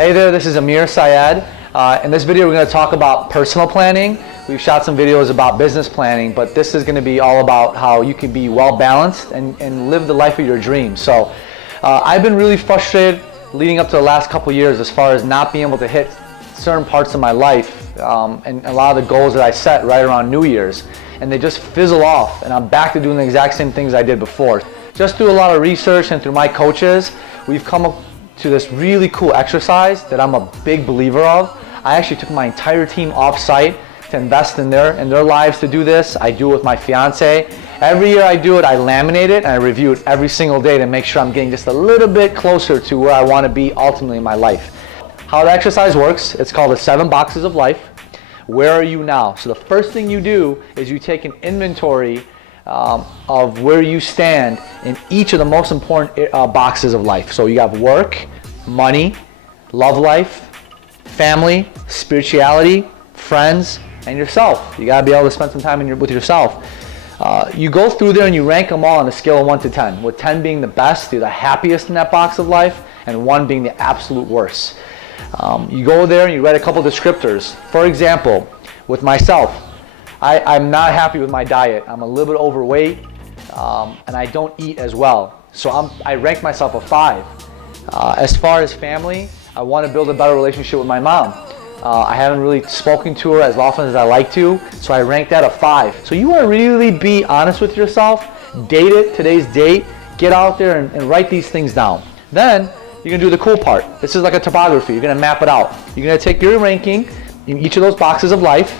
Hey there, this is Amir, Syed. In this video we're going to talk about personal planning. We've shot some videos about business planning, but this is going to be all about how you can be well balanced and live the life of your dreams. So I've been really frustrated leading up to the last couple years as far as not being able to hit certain parts of my life and a lot of the goals that I set right around New Year's, and they just fizzle off, and I'm back to doing the exact same things I did before. Just through a lot of research and through my coaches, we've come up to this really cool exercise that I'm a big believer of. I actually took my entire team off-site to invest in their lives to do this. I do it with my fiance. Every year I do it, I laminate it, and I review it every single day to make sure I'm getting just a little bit closer to where I want to be ultimately in my life. How the exercise works, it's called the 7 boxes of life. Where are you now? So the first thing you do is you take an inventory of where you stand in each of the most important boxes of life. So you have work, money, love life, family, spirituality, friends, and yourself. You gotta be able to spend some time with yourself. You go through there and you rank them all on a scale of 1 to 10, with 10 being the best, you're the happiest in that box of life, and 1 being the absolute worst. You go there and you write a couple descriptors. For example, with myself, I'm not happy with my diet. I'm a little bit overweight, and I don't eat as well. So I rank myself a 5. As far as family, I want to build a better relationship with my mom. I haven't really spoken to her as often as I like to, so I rank that a 5. So you want to really be honest with yourself, date it, today's date, get out there and write these things down. Then you're going to do the cool part. This is like a topography. You're going to map it out. You're going to take your ranking in each of those boxes of life,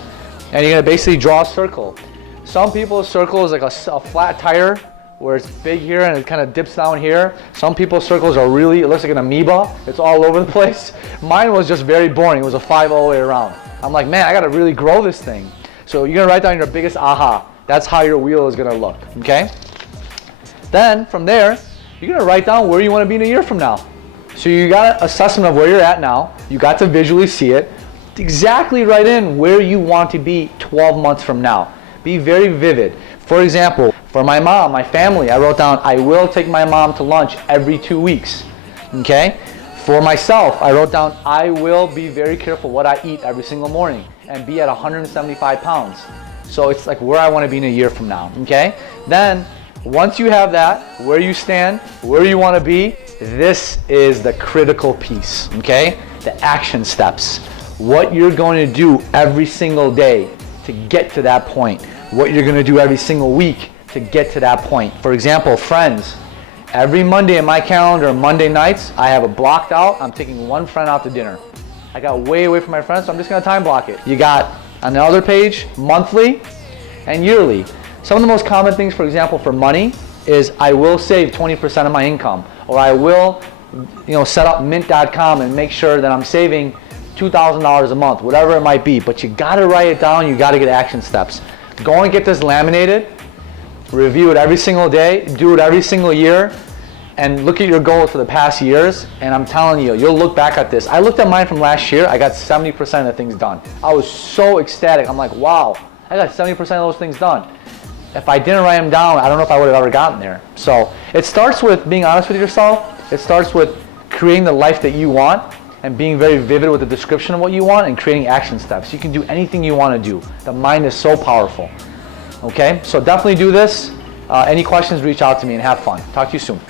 and you're going to basically draw a circle. Some people's circle is like a flat tire where it's big here and it kind of dips down here. Some people's circles are really, it looks like an amoeba. It's all over the place. Mine was just very boring. It was a 5 all the way around. I'm like, man, I got to really grow this thing. So you're going to write down your biggest aha. That's how your wheel is going to look, okay? Then from there, you're going to write down where you want to be in a year from now. So you got an assessment of where you're at now. You got to visually see it. Exactly write in where you want to be 12 months from now. Be very vivid. For example, for my mom, my family, I wrote down, I will take my mom to lunch every 2 weeks. Okay? For myself, I wrote down, I will be very careful what I eat every single morning and be at 175 pounds. So it's like where I want to be in a year from now. Okay? Then, once you have that, where you stand, where you want to be, this is the critical piece. Okay? The action steps. What you're going to do every single day to get to that point. What you're going to do every single week to get to that point. For example, friends. Every Monday in my calendar, Monday nights, I have it blocked out. I'm taking 1 friend out to dinner. I got way away from my friends, so I'm just going to time block it. You got on the other page, monthly and yearly. Some of the most common things, for example, for money is I will save 20% of my income, or I will, set up mint.com and make sure that I'm saving $2,000 a month, whatever it might be. But you got to write it down. You got to get action steps. Go and get this laminated, review it every single day, do it every single year, and look at your goals for the past years, and I'm telling you, you'll look back at this. I looked at mine from last year. I got 70% of the things done. I was so ecstatic. I'm like, wow, I got 70% of those things done. If I didn't write them down, I don't know if I would have ever gotten there. So it starts with being honest with yourself. It starts with creating the life that you want and being very vivid with the description of what you want and creating action steps. You can do anything you want to do. The mind is so powerful. Okay, so definitely do this. Any questions, reach out to me and have fun. Talk to you soon.